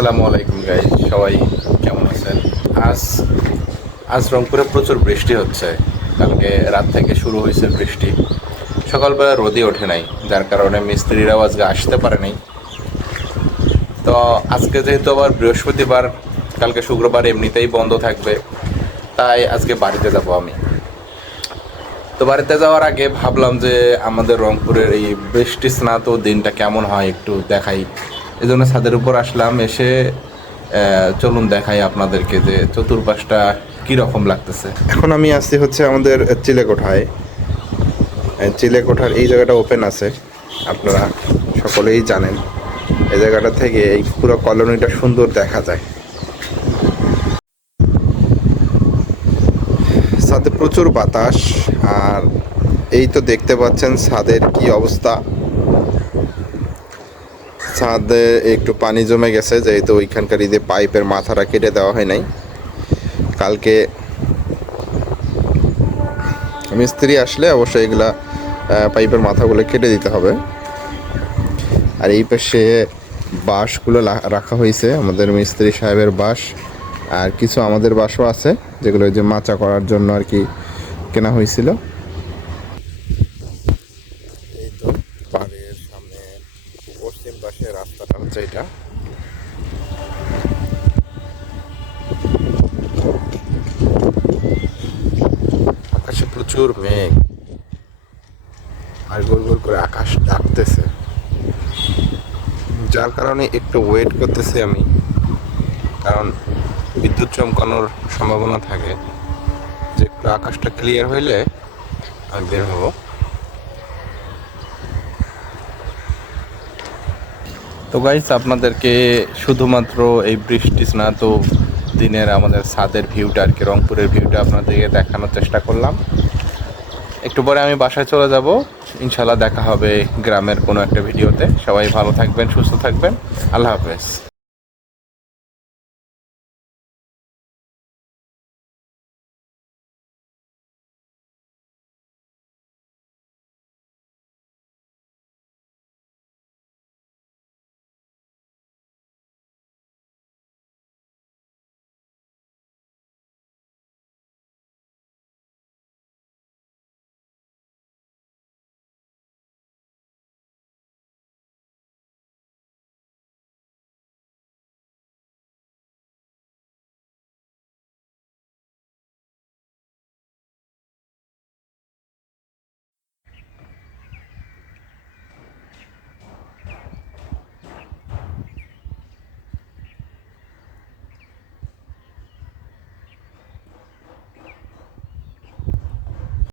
আসসালামু আলাইকুম গাই সবাই কেমন আছেন? আজ আজ রংপুরে প্রচুর বৃষ্টি হচ্ছে। কালকে রাত থেকে শুরু হয়েছে বৃষ্টি। সকালবেলা রোদই ওঠে নাই, যার কারণে মিস্ত্রিরাও আজকে আসতে পারে নাই। তো আজকে যেহেতু আবার বৃহস্পতিবার, কালকে শুক্রবার এমনিতেই বন্ধ থাকবে, তাই আজকে বাড়িতে যাব আমি। তো বাড়িতে যাওয়ার আগে ভাবলাম যে আমাদের রংপুরের এই বৃষ্টি স্নাত দিনটা কেমন হয় একটু দেখাই। এই জন্য ছাদের উপর আসলাম, এসে চলুন দেখাই আপনাদেরকে যে চতুর্পাশটা কীরকম লাগতেছে। এখন আমি আসছি হচ্ছে আমাদের চিলেকোঠায়। চিলেকোঠার এই জায়গাটা ওপেন আছে, আপনারা সকলেই জানেন। এই জায়গাটা থেকে এই পুরো কলোনিটা সুন্দর দেখা যায়। ছাদে প্রচুর বাতাস, আর এই তো দেখতে পাচ্ছেন ছাদের কি অবস্থা। ছাদে একটু পানি জমে গেছে, যেহেতু ওইখানকার ঈদে পাইপের মাথাটা কেটে দেওয়া হয় নাই। কালকে মিস্ত্রি আসলে অবশ্যই এগুলা পাইপের মাথাগুলো কেটে দিতে হবে। আর এই পাশে বাঁশগুলো রাখা হয়েছে, আমাদের মিস্ত্রি সাহেবের বাঁশ, আর কিছু আমাদের বাঁশও আছে, যেগুলো ওই যে মাচা করার জন্য আর কি কেনা হয়েছিল এই তো বাড়ির সামনে পশ্চিম পাশে রাস্তাটা হচ্ছে এটা। আকাশে প্রচুর মেঘ। আর গোল গোল করে আকাশ ডাকতেছে। যার কারণে একটু ওয়েট করতেছি আমি। কারণ বিদ্যুৎ চমকানোর সম্ভাবনা থাকে। যে একটু আকাশটা ক্লিয়ার হইলে আমি বের হব। তো গাইস আপনাদেরকে শুধুমাত্র এই বৃষ্টি স্নাত দিনের আমাদের ছাদের ভিউটা আর কি, রংপুরের ভিউটা আপনাদেরকে দেখানোর চেষ্টা করলাম। একটু পরে আমি বাসায় চলে যাব। ইনশাল্লাহ দেখা হবে গ্রামের কোনো একটা ভিডিওতে। সবাই ভালো থাকবেন, সুস্থ থাকবেন। আল্লাহ হাফেজ।